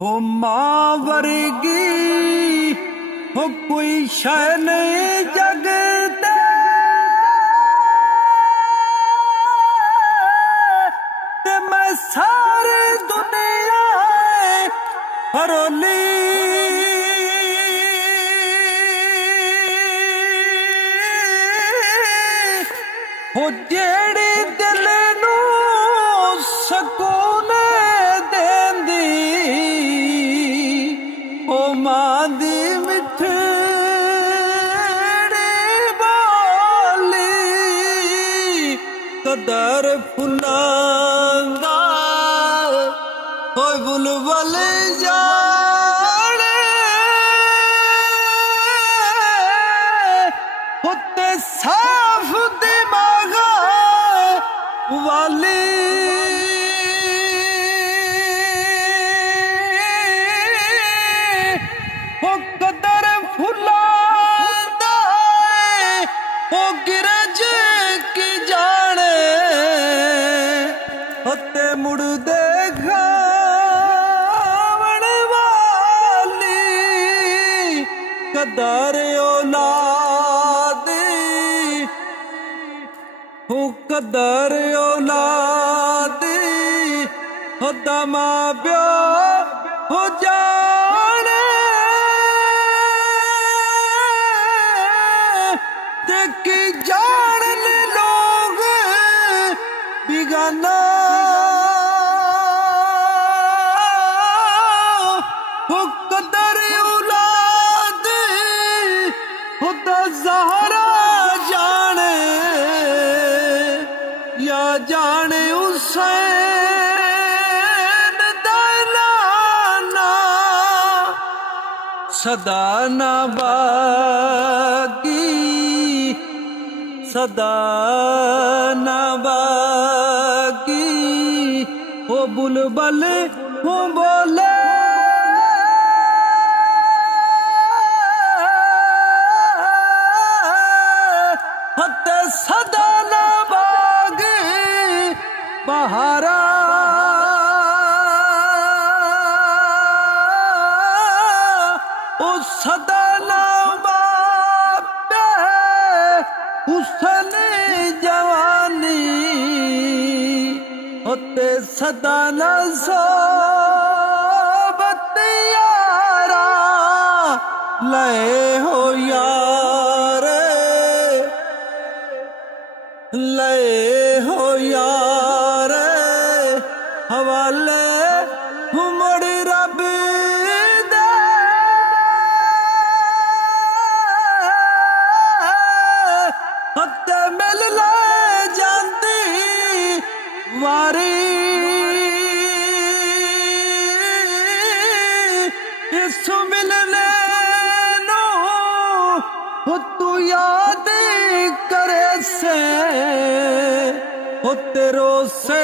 हो मां वर्गी हो कोई शै नहीं जग ते मैं सारी दुनिया हरोली हो जेड़ी दिल नू सकून देंदी ओ मां दी मिठड़ी बोली कदर फुल्लां दा होए बुलबुल जाने होते साफ दिमाग वाली हो कदर फुल्लां दा हो गिरज की जाने होते मुड़ देखा कदर औलाद हो कदर औलाद होदा मां प्यो हो जाने देखी जाने लोग बिगाना हो कदर खुदा ज़हरा जाने या जाने हुसैन दलाना सदा ना बागी सदा ना बागी हो बुलबुल हो बोले सदा ना बाग बहारा ओ सदा ना बाग हुसन जवानी होते सदा ना सोबत यारा लए हो यार लए हो यार हवाले मुड़ रब दे हत्ते मिल ले जाती वारी इस मिलने नो हो तू याद करे से हो तेरो से